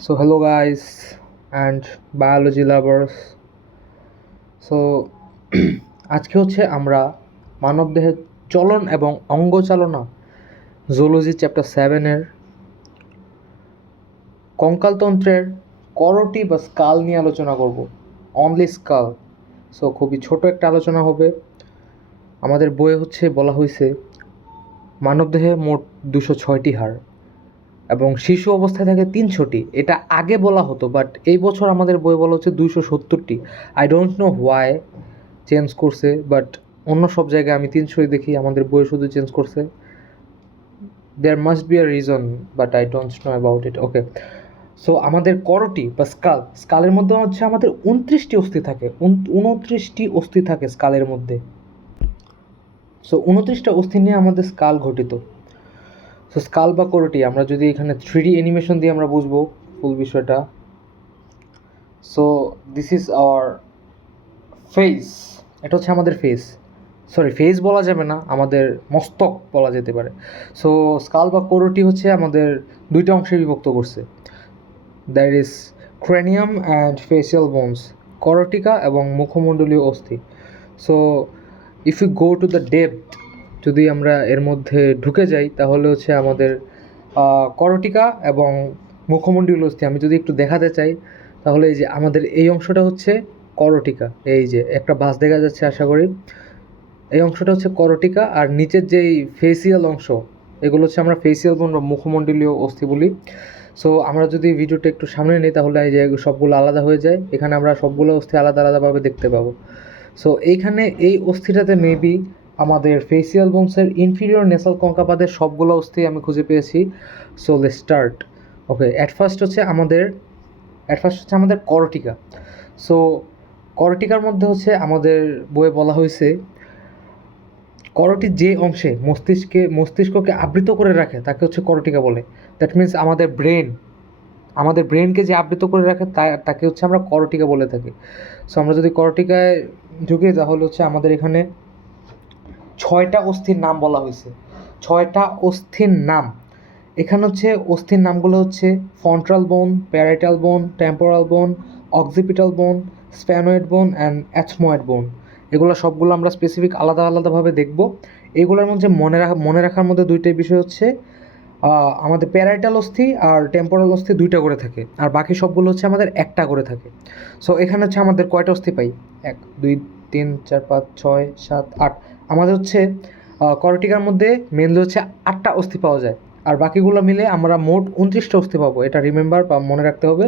So, hello guys and biology lovers. So, আজকে হচ্ছে আমরা মানবদেহের চলন এবং অঙ্গচালনা জুলজি চ্যাপ্টার 7-এর কঙ্কালতন্ত্রের করটি বা স্কাল নিয়ে আলোচনা করব। Only skull. সো খুবই ছোট একটা আলোচনা হবে। আমাদের বইয়ে হচ্ছে বলা হয়েছে মানবদেহে মোট 206টি হাড় এবং শিশু অবস্থায় থাকে 300টি। এটা আগে বলা হতো, বাট এই বছর আমাদের বই বলা হচ্ছে 270টি। I don't know why change করছে, বাট অন্য সব জায়গায় আমি 300ই দেখি, আমাদের বই শুধু চেঞ্জ করছে। There must be a reason, but I don't know about it. Okay, so আমাদের করটি বা স্কালের মধ্যে হচ্ছে আমাদের 29টি অস্থি থাকে। 29টি অস্থি থাকে স্কালের মধ্যে। সো 29টা অস্থি নিয়ে আমাদের স্কাল গঠিত। সো স্কাল বা করটি আমরা যদি এখানে 3D অ্যানিমেশন দিয়ে আমরা বুঝবো ফুল বিষয়টা। So this is our face. এটা হচ্ছে আমাদের ফেস, সরি ফেস বলা যাবে না, আমাদের মস্তক বলা যেতে পারে। সো স্কাল বা করটি হচ্ছে আমাদের দুইটা অংশে বিভক্ত করছে। That is cranium and facial bones, করটিকা এবং মুখমণ্ডলীয় অস্থি। So if you go to the depth, যদি আমরা এর মধ্যে ঢুকে যাই তাহলে হচ্ছে আমাদের করটিকা এবং মুখমণ্ডলীয় অস্থি আমি যদি একটু দেখাতে চাই তাহলে এই যে আমাদের এই অংশটা হচ্ছে করটিকা। এই যে একটা বাস দেখা যাচ্ছে আশা করি, এই অংশটা হচ্ছে করটিকা। আর নিচের যেই ফেসিয়াল অংশ, এগুলো হচ্ছে আমরা ফেসিয়াল বোন বা মুখমণ্ডলীয় অস্থি বলি। সো আমরা যদি ভিডিওটা একটু সামনে নিই তাহলে এই যে সবগুলো আলাদা হয়ে যায়, এখানে আমরা সবগুলো অস্থি আলাদা আলাদাভাবে দেখতে পাবো। সো এইখানে এই অস্থিটাতে মেবি আমাদের ফেসিয়াল বোনসের ইনফিরিয়র নেসাল কঙ্কাপাদের সবগুলো অস্থি আমি খুঁজে পেয়েছি। So let's start. Okay, at first হচ্ছে আমাদের করটিকা। সো করটিকার মধ্যে হচ্ছে আমাদের বইয়ে বলা হয়েছে করটির যে অংশে মস্তিষ্ককে আবৃত করে রাখে তাকে হচ্ছে করটিকা বলে। দ্যাট মিন্স আমাদের ব্রেনকে যে আবৃত করে রাখে তাকে হচ্ছে আমরা করটিকা বলে থাকি। সো আমরা যদি করটিকায় ঢুকি তাহলে হচ্ছে আমাদের এখানে 6টা অস্থির নাম বলা হয়েছে। 6টা অস্থির নাম এখানে হচ্ছে। অস্থির নামগুলো হচ্ছে ফ্রন্টাল বোন, প্যারাইটাল বোন, টেম্পোরাল বোন, অক্সিপিটাল বোন, স্প্যানোয়েড বোন অ্যান্ড অ্যাথময়েড বোন। এগুলো সবগুলো আমরা স্পেসিফিক আলাদা আলাদাভাবে দেখব। এগুলোর মধ্যে মনে রাখার মধ্যে দুইটাই বিষয় হচ্ছে আমাদের প্যারাইটাল অস্থি আর টেম্পোরাল অস্থি 2টা করে থাকে, আর বাকি সবগুলো হচ্ছে আমাদের একটা করে থাকে। সো এখানে হচ্ছে আমাদের কয়টা অস্থি পাই? 1 2 3 4 5 6 7 8। আমাদের হচ্ছে করটিকার মধ্যে মেনলি হচ্ছে 8টা অস্থি পাওয়া যায়, আর বাকিগুলো মিলে আমরা মোট 29টা অস্থি পাবো। এটা রিমেম্বার বা মনে রাখতে হবে।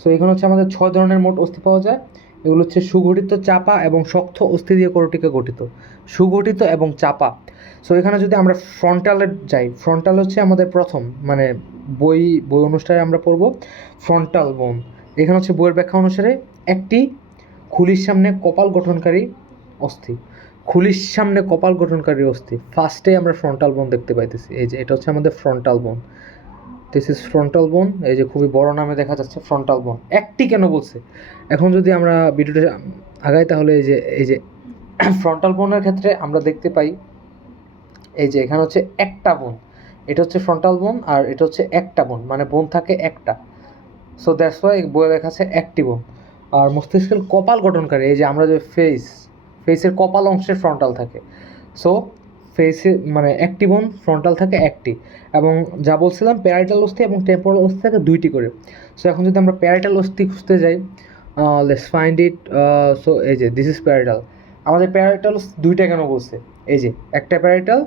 সো এখানে হচ্ছে আমাদের 6 ধরনের মোট অস্থি পাওয়া যায়। এগুলো হচ্ছে সুগঠিত, চাপা এবং শক্ত অস্থি দিয়ে করটিকা গঠিত। সুগঠিত এবং চাপা। সো এখানে যদি আমরা ফ্রন্টালে যাই, ফ্রন্টাল হচ্ছে আমাদের প্রথম, মানে বই অনুষ্ঠানে আমরা পড়ব ফ্রন্টাল বোন। এখানে হচ্ছে বইয়ের ব্যাখ্যা অনুসারে একটি খুলির সামনে কপাল গঠনকারী অস্থি। খুলির সামনে কপাল গঠনকারী অস্থি ফার্স্টে আমরা ফ্রন্টাল বোন দেখতে পাইতেছি। এই যে এটা হচ্ছে আমাদের ফ্রন্টাল বোন। দিস ইজ ফ্রন্টাল বোন। এই যে খুবই বড় নামে দেখা যাচ্ছে ফ্রন্টাল বোন। একটি কেন বলছে? এখন যদি আমরা ভিডিওটা আগাই তাহলে এই যে ফ্রন্টাল বোনের ক্ষেত্রে আমরা দেখতে পাই এই যে এখানে হচ্ছে একটা বোন। এটা হচ্ছে ফ্রন্টাল বোন আর এটা হচ্ছে একটা বোন, মানে বোন থাকে একটা। সো দ্যাটস ওয়াই বইয়ে লেখা আছে একটি বোন। আর মস্তিষ্কের কপাল গঠনকারী, এই যে আমরা যে ফেসের কপাল অংশে ফ্রন্টাল থাকে। সো ফেসে মানে একটি বোন, ফ্রন্টাল থাকে একটি। এবং যা বলছিলাম প্যারাইটাল অস্থি এবং টেম্পোরাল অস্থি থাকে 2টি করে। সো এখন যদি আমরা প্যারাইটাল অস্থি খুঁজতে যাই, লেটস ফাইন্ড ইট। সো এই যে দিস ইজ প্যারাইটাল। আমাদের প্যারাইটাল 2টা কেন বলছে? এই যে একটা প্যারাইটাল,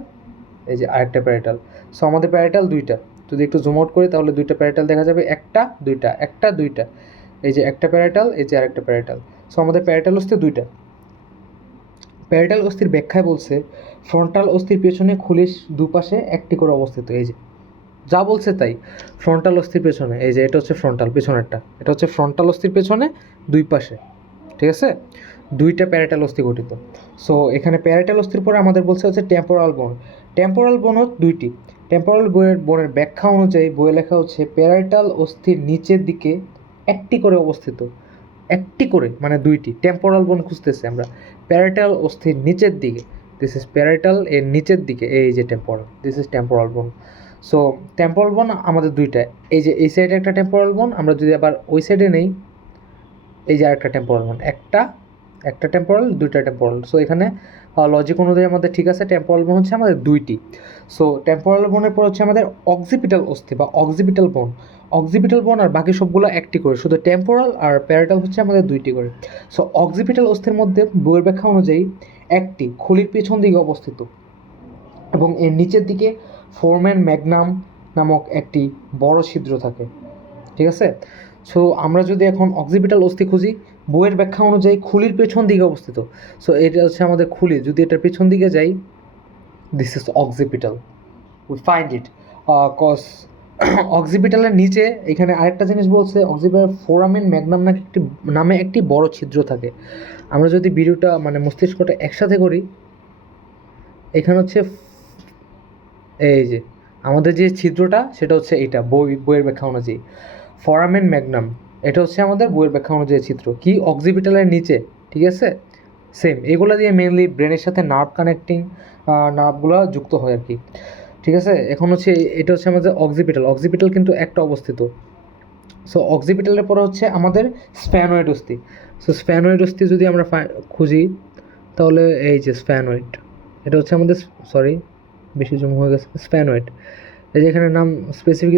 এই যে আরেকটা প্যারাইটাল। সো আমাদের প্যারাইটাল 2টা। যদি একটু জুম আউট করি তাহলে 2টা প্যারাইটাল দেখা যাবে, একটা দুইটা। এই যে একটা প্যারাইটাল, এই যে আরেকটা প্যারাইটাল। সো আমাদের প্যারাইটাল অস্থি 2টা। প্যারাইটাল অস্থির ব্যাখ্যায় বলছে ফ্রন্টাল অস্থির পেছনে খুলির দুপাশে একটি করে অবস্থিত। এই যে যা বলছে তাই। ফ্রন্টাল অস্থির পেছনে, এই যে এটা হচ্ছে ফ্রন্টাল পেছনেরটা, এটা হচ্ছে ফ্রন্টাল অস্থির পেছনে দুই পাশে, ঠিক আছে, 2টা প্যারাইটাল অস্থি গঠিত। সো এখানে প্যারাইটাল অস্থির পরে আমাদের বলছে হচ্ছে টেম্পোরাল বোন। টেম্পোরাল বোনও 2টি। টেম্পোরাল বোনের ব্যাখ্যা অনুযায়ী বইয়ে লেখা হচ্ছে প্যারাইটাল অস্থির নিচের দিকে একটি করে অবস্থিত। একটি করে মানে 2টি। টেম্পোরাল বোন খুঁজতেছি আমরা প্যারাইটাল অস্থির নিচের দিকে। দিস ইজ প্যারাইটাল এর নিচের দিকে, এই যে টেম্পোরাল, দিস ইজ টেম্পোরাল বোন। সো টেম্পোরাল বোন আমাদের দুইটা, এই যে এই সাইডে একটা টেম্পোরাল বোন, আমরা যদি আবার ওই সাইডে নেই, এই যে আরেকটা টেম্পোরাল বোন, একটা টেম্পোরাল, দুইটা টেম্পোরাল। সো এখানে লজিক অনুযায়ী আমাদের ঠিক আছে, টেম্পোরাল বোন হচ্ছে আমাদের দুইটি। সো টেম্পোরাল বোনের পর হচ্ছে আমাদের অক্সিপিটাল অস্থি বা অক্সিপিটাল বোন। অক্সিপিটাল বোন আর বাকি সবগুলো একটি করে, শুধু টেম্পোরাল আর প্যারাটাল হচ্ছে আমাদের দুইটি করে। সো অক্সিপিটাল অস্থির মধ্যে বইয়ের ব্যাখ্যা অনুযায়ী একটি খুলির পেছন দিকে অবস্থিত এবং এর নিচের দিকে ফোরম্যান ম্যাগনাম নামক একটি বড় ছিদ্র থাকে, ঠিক আছে। সো আমরা যদি এখন অক্সিপিটাল অস্থি খুঁজি, বইয়ের ব্যাখ্যা অনুযায়ী খুলির পেছন দিকে অবস্থিত। সো এটা হচ্ছে আমাদের খুলি, যদি এটার পেছন দিকে যাই, this is occipital, we find it cause অক্সিপিটালের নিচে এখানে আরেকটা জিনিস বলছে, অক্সিপিটাল ফোরামেন ম্যাগনাম নামে একটি বড় ছিদ্র থাকে। আমরা যদি ভিডিওটা মানে মস্তিষ্কটা একসাথে করি, এখানে হচ্ছে এই যে আমাদের যে ছিদ্রটা সেটা হচ্ছে এইটা, বইয়ের ব্যাখ্যা অনুযায়ী ফোরামেন ম্যাগনাম, এটা হচ্ছে আমাদের বইয়ের ব্যাখ্যা অনুযায়ী চিত্র কি অক্সিপিটালের নিচে, ঠিক আছে। সেম এগুলো দিয়ে মেনলি ব্রেনের সাথে নার্ভ কানেক্টিং নার্ভগুলো যুক্ত হয় আর কি, ঠিক আছে। এখন হচ্ছে এটা হচ্ছে আমাদের অক্সিপিটাল কিন্তু একটা অবস্থিত। সো অক্সিপিটালের পরে হচ্ছে আমাদের স্প্যানয়েড অস্থি। সো স্প্যানয়েড অস্থি যদি আমরা খুঁজি, তাহলে এই যে স্প্যানয়েড, এটা হচ্ছে আমাদের, সরি বেশি জম হয়ে গেছে, স্প্যানয়েড। এই যে এখানে নাম স্পেসিফিক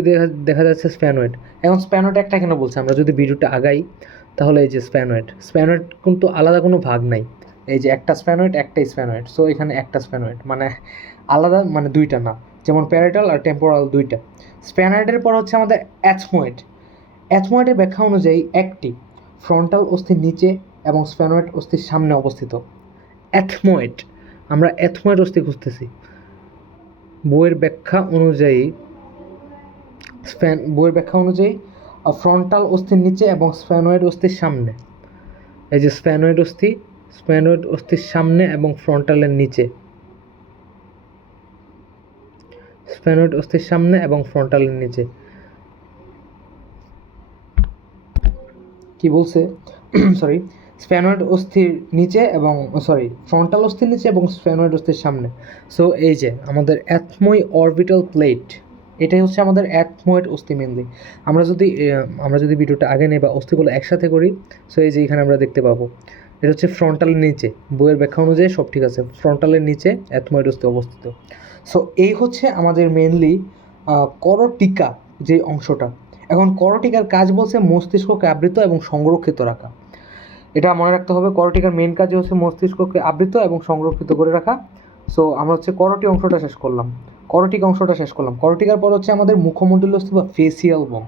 দেখা যাচ্ছে স্প্যানয়েড। এখন স্প্যানয়েড একটা কেন বলছে, আমরা যদি ভিডিওটা আগাই, তাহলে এই যে স্প্যানয়েড কিন্তু আলাদা কোনো ভাগ নাই, এই যে একটা স্প্যানয়েড একটাই স্প্যানয়েড। সো এখানে একটা স্প্যানয়েড মানে আলাদা, মানে দুইটা না, যেমন প্যারাটাল আর টেম্পোরাল দুইটা। স্প্যানয়েডের পর হচ্ছে আমাদের অ্যাথময়েডের ব্যাখ্যা অনুযায়ী একটি ফ্রন্টাল অস্থির নিচে এবং স্প্যানয়েড অস্থির সামনে অবস্থিত। অ্যাথময়েড, আমরা অ্যাথময়েড অস্থি খুঁজতেছি। বইয়ের ব্যাখ্যা অনুযায়ী ফ্রন্টাল অস্থির নিচে এবং স্প্যানয়েড অস্থির সামনে। এই যে স্প্যানয়েড অস্থির সামনে এবং ফ্রন্টালের নিচে, স্প্যানয়েড অস্থির সামনে এবং ফ্রন্টালের নিচে কি বলছে সরি, স্প্যানয়েড অস্থির নিচে এবং ফ্রন্টাল অস্থির নিচে এবং স্প্যানয়েড অস্থির সামনে। সো এই যে আমাদের অ্যাথময় অরবিটাল প্লেট, এটাই হচ্ছে আমাদের অ্যাথময়েড অস্থি মেনলি। আমরা যদি ভিডিওটা আগে নেই বা অস্থিগুলো একসাথে করি, সো এই যে এখানে আমরা দেখতে পাবো এটা হচ্ছে ফ্রন্টালের নিচে, বইয়ের ব্যাখ্যা অনুযায়ী সব ঠিক আছে, ফ্রন্টালের নিচে অ্যাথময়েড অস্থি অবস্থিত। সো এই হচ্ছে আমাদের মেনলি করটিকা যে অংশটা। এখন করটিকার কাজ বলছে মস্তিষ্ককে আবৃত এবং সংরক্ষিত রাখা। এটা মনে রাখতে হবে, করটিকার মেন কাজই হচ্ছে মস্তিষ্ককে আবৃত এবং সংরক্ষিত করে রাখা। সো আমরা হচ্ছে করটিক অংশটা শেষ করলাম। করটিকার পর হচ্ছে আমাদের মুখমণ্ডলস্থ বা ফেসিয়াল বোন।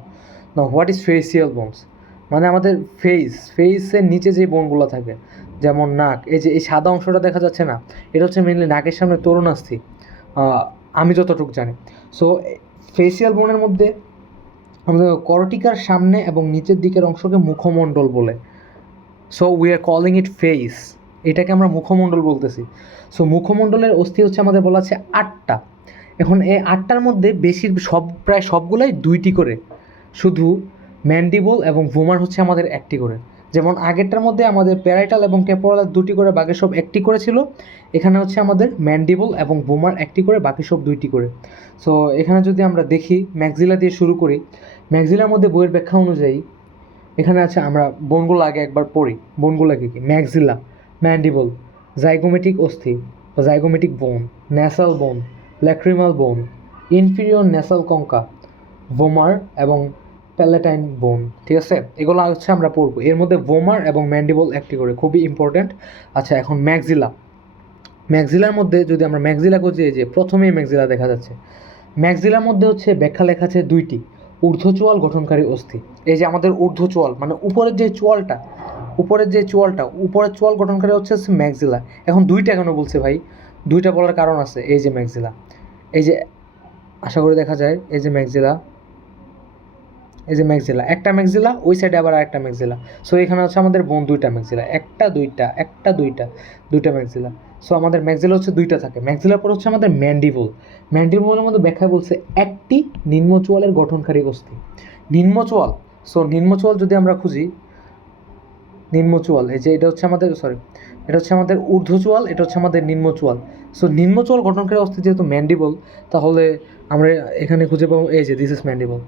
না, হোয়াট ইজ ফেসিয়াল বোনস? মানে আমাদের ফেসের নিচে যে বোনগুলো থাকে, যেমন নাক, এই যে এই সাদা অংশটা দেখা যাচ্ছে না, এটা হচ্ছে মেনলি নাকের সামনে তরুণাস্থি, আমি যতটুকু জানি। সো ফেসিয়াল বোনের মধ্যে আমাদের করটিকার সামনে এবং নিচের দিকের অংশকে মুখমণ্ডল বলে। So we are calling it face, এটাকে আমরা মুখমণ্ডল বলতেছি। সো মুখমণ্ডলের অস্থি হচ্ছে আমাদের বলা আছে 8টা। এখন এই 8টার মধ্যে প্রায় সবগুলাই 2টি করে, শুধু ম্যান্ডিবল এবং ভোমার হচ্ছে আমাদের 1টি করে। যেমন আগেরটার মধ্যে আমাদের প্যারাইটাল এবং টেম্পোরাল 2টি করে, বাকি সব 1টি করে ছিল। এখানে হচ্ছে আমাদের ম্যান্ডিবল এবং ভোমার 1টি করে, বাকি সব 2টি করে। সো এখানে যদি আমরা দেখি, ম্যাক্সিলা দিয়ে শুরু করি। ম্যাক্সিলার মধ্যে বইয়ের ব্যাখ্যা অনুযায়ী এখানে আছে, আমরা বোনগুলো আগে একবার পড়ি। বোনগুলো কী কী? ম্যাক্সিলা, ম্যান্ডিবল, জাইগোমেটিক অস্থি বা জাইগোমেটিক বোন, ন্যাসাল বোন, ল্যাক্রিমাল বোন, ইনফিরিয়র ন্যাসাল কঙ্কা, ভোমার এবং প্যালেটাইন বোন, ঠিক আছে। এগুলো হচ্ছে আমরা পড়বো। এর মধ্যে ভোমার এবং ম্যান্ডিবল 1টি করে, খুবই ইম্পর্ট্যান্ট। আচ্ছা, এখন ম্যাক্সিলার মধ্যে যদি আমরা ম্যাক্সিলা খুঁজি, এই যে প্রথমেই ম্যাক্সিলা দেখা যাচ্ছে। ম্যাক্সিলার মধ্যে হচ্ছে ব্যাখ্যা লেখা আছে 2টি ঊর্ধ্বচোয়াল গঠনকারী অস্থি। এই যে আমাদের ঊর্ধ্বচোয়াল মানে উপরের চোয়াল গঠনকারী হচ্ছে ম্যাক্সিলা। এখন 2টা কেন বলছে ভাই? 2টা বলার কারণ আছে। এই যে ম্যাক্সিলা, এই যে আশা করি দেখা যায়, এই যে ম্যাক্সিলা, একটা ম্যাক্সিলা, ওই সাইডে আবার আরেকটা ম্যাক্সিলা। সো এখানে হচ্ছে আমাদের বোন 2টা ম্যাক্সিলা, দুইটা ম্যাক্সিলা। সো আমাদের ম্যাক্সিলা হচ্ছে 2টা থাকে। ম্যাক্সিলার পর হচ্ছে আমাদের ম্যান্ডিবলের মধ্যে ব্যাখ্যা বলছে একটি নিম্নচোয়ালের গঠনকারী অস্থি। নিম্নচোয়াল, সো নিম্নচোয়াল যদি আমরা খুঁজি, নিম্নচোয়াল, এই যে এটা হচ্ছে আমাদের ঊর্ধ্বচোয়াল, এটা হচ্ছে আমাদের নিম্নচোয়াল। সো নিম্নচোয়াল গঠনকারী অস্থি যেহেতু ম্যান্ডিবল, তাহলে আমরা এখানে খুঁজে পাবো এই যে দিস ইজ ম্যান্ডিবল,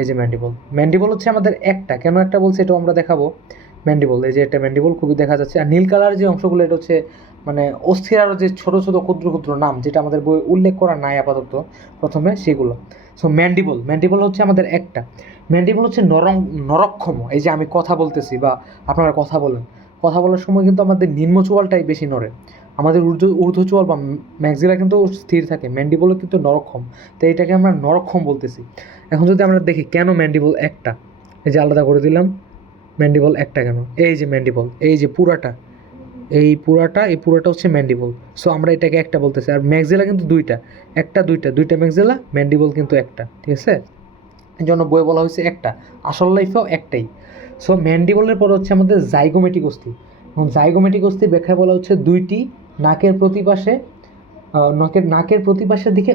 এই যে ম্যান্ডিবল। ম্যান্ডিবল হচ্ছে আমাদের একটা, কেন একটা বলছে এটাও আমরা দেখাবো। ম্যান্ডিবল, এই যে একটা ম্যান্ডিবল খুবই দেখা যাচ্ছে। আর নীল কালার যে অংশগুলো এটা হচ্ছে মানে অস্থির আরও যে ছোটো ছোটো ক্ষুদ্র ক্ষুদ্র নাম, যেটা আমাদের বই উল্লেখ করা নাই আপাতত প্রথমে, সেগুলো। সো ম্যান্ডিবল, ম্যান্ডিবল হচ্ছে আমাদের একটা। ম্যান্ডিবল হচ্ছে নরক্ষম। এই যে আমি কথা বলতেছি বা আপনারা কথা বলেন, কথা বলার সময় কিন্তু আমাদের নিম্ন চোয়ালটাই বেশি নড়ে, আমাদের ঊর্ধ্ব চোয়াল বা ম্যাক্সিলা কিন্তু স্থির থাকে। ম্যান্ডিবলও কিন্তু নরক্ষম, তো এটাকে আমরা নরক্ষম বলতেছি। এখন যদি আমরা দেখি কেন ম্যান্ডিবল একটা, এই যে আলাদা করে দিলাম, ম্যান্ডিবল একটা কেন, এই যে ম্যান্ডিবল, এই যে পুরাটা, এই পুরাটা হচ্ছে ম্যান্ডিবল। সো আমরা এটাকে একটা বলতেছি। আর ম্যাক্সিলা কিন্তু দুইটা, একটা দুইটা ম্যাক্সিলা, ম্যান্ডিবল কিন্তু একটা, ঠিক আছে। এই জন্য বইয়ে বলা হয়েছে একটা, আসল লাইফেও একটাই। সো ম্যান্ডিবলের পর হচ্ছে আমাদের জাইগোমেটিক অস্থি। এবং জাইগোমেটিক অস্থির ব্যাখ্যা বলা হচ্ছে দুইটি নাকের প্রতিপাশে, নাকের প্রতিপাশের দিকে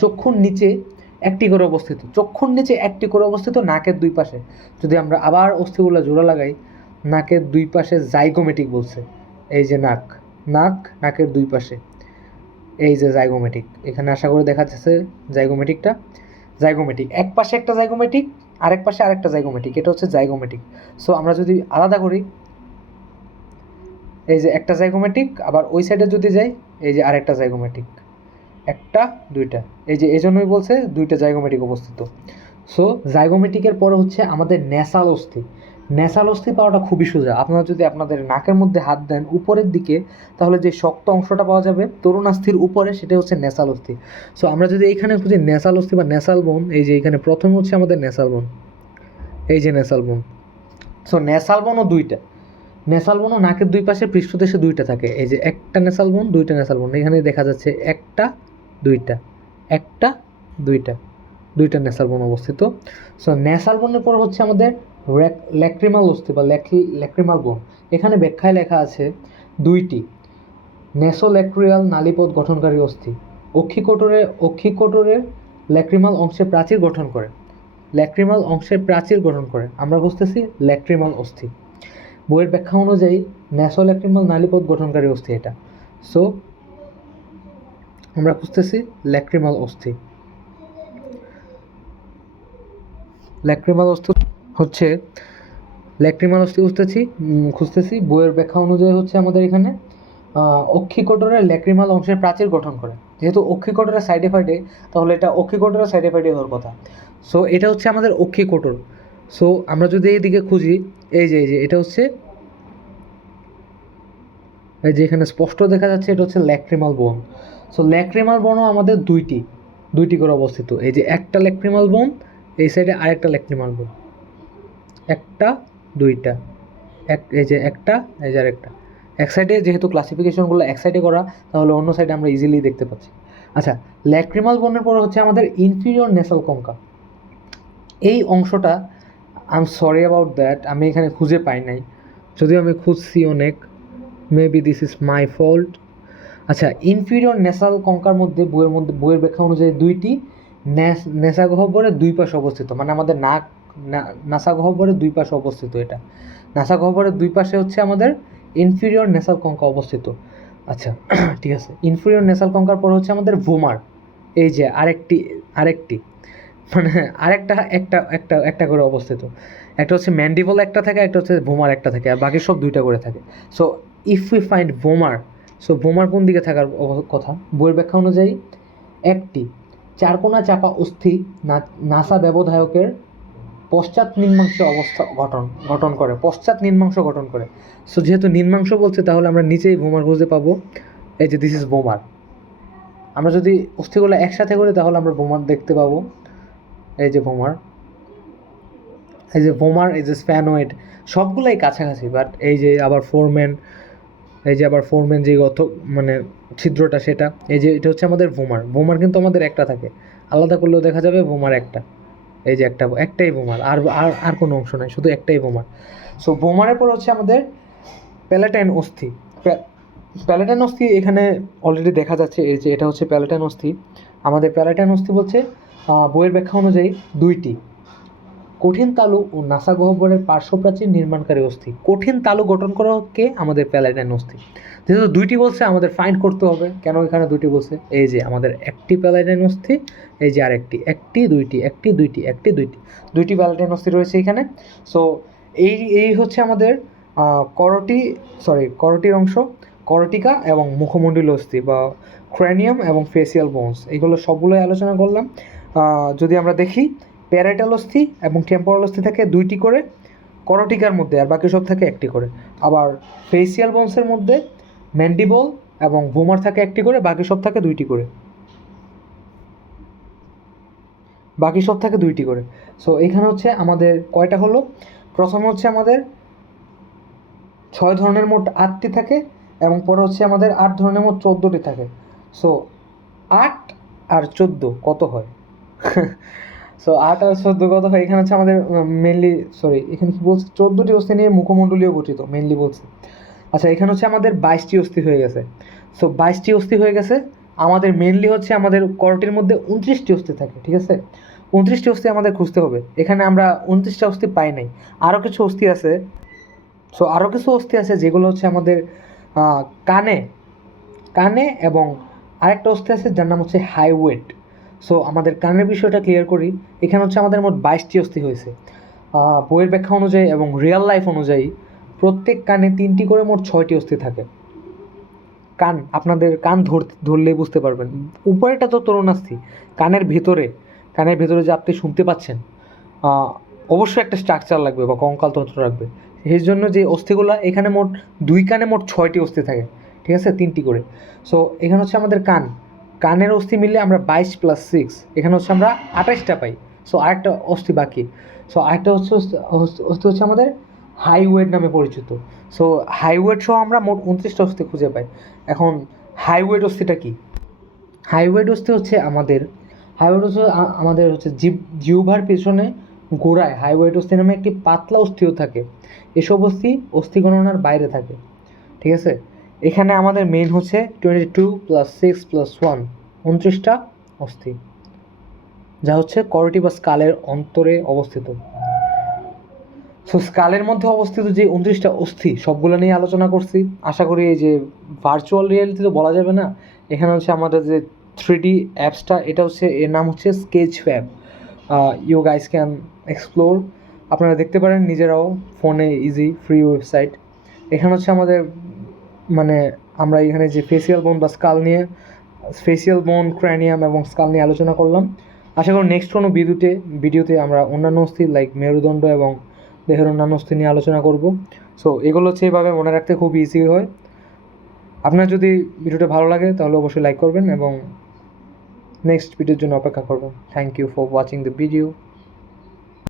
চক্ষুর নিচে একটি করে অবস্থিত, চক্ষুর নিচে একটি করে অবস্থিত নাকের দুই পাশে। যদি আমরা আবার অস্থিগুলো জোড়া লাগাই, নাকের দুই পাশে জাইগোমেটিক বলছে, এই যে নাকের দুই পাশে, এই যে জাইগোমেটিক, এখানে আশা করে দেখা যাচ্ছে জাইগোমেটিক এক পাশে একটা জাইগোমেটিক, আরেক পাশে আরেকটা জাইগোমেটিক, এটা হচ্ছে জাইগোমেটিক। সো আমরা যদি আলাদা করি, এই যে একটা জাইগোমেটিক, আবার ওই সাইডে যদি যাই, এই যে আরেকটা জাইগোমেটিক, একটা দুইটা, এই যে এই জন্যই বলছে দুইটা জাইগোমেটিক অবস্থিত। সো জাইগোমেটিকের পরে হচ্ছে আমাদের ন্যাসাল অস্থি। ন্যাসাল অস্থি পাওয়াটা খুবই সোজা। আপনারা যদি আপনাদের নাকের মধ্যে হাত দেন উপরের দিকে, তাহলে যে শক্ত অংশটা পাওয়া যাবে তরুণাস্থির উপরে, সেটা হচ্ছে ন্যাসাল অস্থি। সো আমরা যদি এইখানে খুঁজি ন্যাসাল অস্থি বা ন্যাসাল বোন, এই যে এখানে প্রথমে হচ্ছে আমাদের ন্যাসাল বোন, এই যে ন্যাসাল বোন। সো ন্যাসাল বোনও দুইটা, ন্যাসাল বোনও নাকের দুই পাশে পৃষ্ঠদেশে দুইটা থাকে, এই যে একটা ন্যাসাল বোন, দুইটা ন্যাসাল বোন, এখানে দেখা যাচ্ছে একটা দুইটা, একটা দুইটা, দুইটা ন্যাসাল বোন অবস্থিত। সো ন্যাসাল বোনের পর হচ্ছে আমাদের ল্যাক্রিমাল অস্থি বা ল্যাক্রিমাল বোন। এখানে ব্যাখ্যায় লেখা আছে দুইটি নেসোল্যাক্রিয়াল নালীপথ গঠনকারী অস্থি অক্ষিকোটরের ল্যাক্রিমাল অংশে প্রাচীর গঠন করে, ল্যাক্রিমাল অংশের প্রাচীর গঠন করে। আমরা বুঝতেছি ল্যাক্রিমাল অস্থি, বইয়ের ব্যাখ্যা অনুযায়ী নেসোল্যাক্রিমাল নালীপথ গঠনকারী অস্থি এটা। সো আমরা খুঁজতেছি ল্যাক্রিমাল অস্থি। ল্যাক্রিমাল অস্থি হচ্ছে খুঁজতেছি বইয়ের ব্যাখ্যা অনুযায়ী হচ্ছে আমাদের এখানে অক্ষিকোটরের ল্যাক্রিমাল অংশের প্রাচীর গঠন করে। যেহেতু অক্ষিকোটরের সাইডে ফাইডে, তাহলে এটা অক্ষিকোটরের সাইডে ফাইডে হওয়ার কথা। সো এটা হচ্ছে আমাদের অক্ষিকোটর। সো আমরা যদি এইদিকে খুঁজি, এই যে এটা হচ্ছে, এই যে এখানে স্পষ্ট দেখা যাচ্ছে এটা হচ্ছে ল্যাক্রিমাল বোন। সো ল্যাক্রিমাল বোনও আমাদের দুইটি করে অবস্থিত। এই যে একটা ল্যাক্রিমাল বোন, এই সাইডে আরেকটা ল্যাক্রিমাল বোন, একটা দুইটা, এই যে একটা, এই যে আরেকটা। এক সাইডে যেহেতু ক্লাসিফিকেশনগুলো এক সাইডে করা, তাহলে অন্য সাইডে আমরা ইজিলি দেখতে পাচ্ছি। আচ্ছা, ল্যাক্রিমাল বোনের পর হচ্ছে আমাদের ইনফিরিয়র নেসাল কঙ্কা। এই অংশটা I am sorry about that, আমি এখানে খুঁজে পাই নাই, যদিও আমি খুঁজছি অনেক, maybe this is my fault. আচ্ছা, ইনফিরিয়র নেসাল কঙ্কার মধ্যে বইয়ের ব্যাখ্যা অনুযায়ী দুইটি নাসাগহ্বরের দুই পাশে অবস্থিত, মানে আমাদের নাসাগহ্বরের দুই পাশে অবস্থিত। এটা নাসাগহ্বরের দুই পাশে হচ্ছে আমাদের ইনফিরিয়র নেসাল কঙ্কা অবস্থিত। আচ্ছা ঠিক আছে, ইনফিরিয়র নেসাল কঙ্কার পর হচ্ছে আমাদের ভোমার। এই যে আরেকটি মানে আরেকটা একটা একটা একটা করে অবস্থিত। একটা হচ্ছে ম্যান্ডিবল একটা থাকে, একটা হচ্ছে ভোমার একটা থাকে, আর বাকি সব দুইটা করে থাকে। So if we find vomer, so vomer কোন দিকে থাকার কথা? বইয়ের ব্যাখ্যা অনুযায়ী একটি চারকোনা চাপা অস্থি নাসা ব্যবধায়কের পশ্চাৎ নিম্নাংশ গঠন করে। সো যেহেতু নিম্নাংশ বলছে, তাহলে আমরা নিচেই ভোমার খুঁজে পাবো। এই যে দিস ইজ ভোমার। আমরা যদি অস্থিগুলো একসাথে করি, তাহলে আমরা ভোমার দেখতে পাবো। এই যে ভোমার, এই যে স্প্যানোয়েড, সবগুলাই কাছাকাছি। বাট এই যে আবার ফোরম্যান, যে মানে ছিদ্রটা, সেটা এই যে এটা হচ্ছে আমাদের ভোমার কিন্তু আমাদের একটা থাকে, আলাদা করলেও দেখা যাবে ভোমার একটা। এই যে একটাই ভোমার, আর কোনো অংশ নাই, শুধু একটাই ভোমার। সো ভোমারের পর হচ্ছে আমাদের প্যালাটাইন অস্থি। প্যালাটাইন অস্থি এখানে অলরেডি দেখা যাচ্ছে, এই যে এটা হচ্ছে প্যালাটাইন অস্থি। আমাদের প্যালাটাইন অস্থি বলছে বইয়ের ব্যাখ্যা অনুযায়ী দুইটি কঠিন তালু ও নাসা গহ্বরের পার্শ্বপ্রাচীর নির্মাণকারী অস্থি। কঠিন তালু গঠন করা কে? আমাদের প্যালাটাইন অস্থি। যেহেতু দুইটি বলছে আমাদের ফাইন্ড করতে হবে কেন এখানে দুইটি বলছে। এই যে আমাদের একটি প্যালাটাইন অস্থি, এই যে আরেকটি, একটি দুইটি, একটি দুইটি, একটি দুইটি, দুইটি প্যালাটাইন অস্থি রয়েছে এখানে। সো এই হচ্ছে আমাদের করটির অংশ, করটিকা এবং মুখমণ্ডলীয় অস্থি বা ক্র্যানিয়াম এবং ফেসিয়াল বোনস, এগুলো সবগুলোই আলোচনা করলাম। যদি আমরা দেখি প্যারাইটাল অস্থি এবং টেম্পোরাল অস্থি থাকে দুইটি করে করটিকার মধ্যে, আর বাকি সব থাকে একটি করে। আবার ফেসিয়াল বোনসের মধ্যে ম্যান্ডিবল এবং ভুমার থাকে একটি করে, বাকি সব থাকে দুইটি করে, বাকি সব থাকে দুইটি করে। সো এখানে হচ্ছে আমাদের কয়টা হলো, প্রথমে হচ্ছে আমাদের 6 ধরনের মোট 8টি থাকে এবং পরে হচ্ছে আমাদের 8 ধরনের মোট 14টি থাকে। সো 8 আর 14 কত হয়? সো 8 আর 14 কত হয়? এখানে হচ্ছে আমাদের মেনলি এখানে কি বলছে, 14টি অস্থি নিয়ে মুখমণ্ডলীয় গঠিত মেনলি বলছে। আচ্ছা, এখানে হচ্ছে আমাদের 22টি অস্থি হয়ে গেছে। সো 22টি অস্থি হয়ে গেছে। আমাদের মেনলি হচ্ছে আমাদের করটির মধ্যে 29টি অস্থি থাকে, ঠিক আছে? 29টি অস্থি আমাদের খুঁজতে হবে। এখানে আমরা 29টা অস্থি পাই নাই, আরও কিছু অস্থি আছে। সো আরও কিছু অস্থি আছে যেগুলো হচ্ছে আমাদের কানে কানে এবং আরেকটা অস্থি আছে যার নাম হচ্ছে হাইওয়েট। সো আমাদের কানের বিষয়টা ক্লিয়ার করি। এখানে হচ্ছে আমাদের মোট 22টি অস্থি হয়েছে। বইয়ের ব্যাখ্যা অনুযায়ী এবং রিয়েল লাইফ অনুযায়ী প্রত্যেক কানে 3টি করে মোট 6টি অস্থি থাকে। কান, আপনাদের কান ধরলেই বুঝতে পারবেন, উপরেটা তো তরুণাস্থি, কানের ভেতরে যে আপনি শুনতে পাচ্ছেন অবশ্যই একটা স্ট্রাকচার লাগবে বা কঙ্কালতন্ত্র রাখবে। সেই জন্য যে অস্থিগুলো এখানে মোট 2 কানে মোট 6টি অস্থি থাকে, ঠিক আছে, 3টি করে। সো এখানে হচ্ছে আমাদের কানের অস্থি মিললে আমরা 22 + 6, এখানে হচ্ছে আমরা 28টা পাই। সো আরেকটা অস্থি বাকি। সো আরেকটা অস্থি হচ্ছে আমাদের হাইওয়েট নামে পরিচিত। সো হাইওয়েট সহ আমরা মোট 29টা অস্থি খুঁজে পাই। এখন হাইওয়েট অস্থিটা কি? হাইওয়েট অস্থি হচ্ছে আমাদের হচ্ছে জিহ্বার পেছনে গোড়ায় হাইওয়েট অস্থি নামে একটি পাতলা অস্থিও থাকে। এসব অস্থি গণনার বাইরে থাকে, ঠিক আছে? এখানে আমাদের মেইন হচ্ছে 22 + 6 + 1, 29টা অস্থি, যা হচ্ছে করটি বা স্কালের অন্তরে অবস্থিত। সো স্কালের মধ্যে অবস্থিত যে 29টা অস্থি সবগুলো নিয়ে আলোচনা করছি। আশা করি এই যে ভার্চুয়াল রিয়েলিটি তো বলা যাবে না, এখানে হচ্ছে আমাদের যে 3D অ্যাপসটা, এটা হচ্ছে, এর নাম হচ্ছে স্কেচফ্যাব। ইউ গাইস ক্যান এক্সপ্লোর, আপনারা দেখতে পারেন নিজেরাও ফোনে, ইজি ফ্রি ওয়েবসাইট। এখানে হচ্ছে আমাদের আমরা এখানে যে ফেসিয়াল বোন, ক্র্যানিয়াম এবং স্কাল নিয়ে আলোচনা করলাম। আশা করি নেক্সট কোনো ভিডিওতে আমরা অন্যান্য অস্থি লাইক মেরুদণ্ড এবং দেহের অন্যান্য অস্থি নিয়ে আলোচনা করব। সো এগুলো হচ্ছে এইভাবে মনে রাখতে খুব ইজি হয়। আপনার যদি ভিডিওটা ভালো লাগে তাহলে অবশ্যই লাইক করবেন এবং নেক্সট ভিডিওর জন্য অপেক্ষা করবেন। Thank you for watching the video.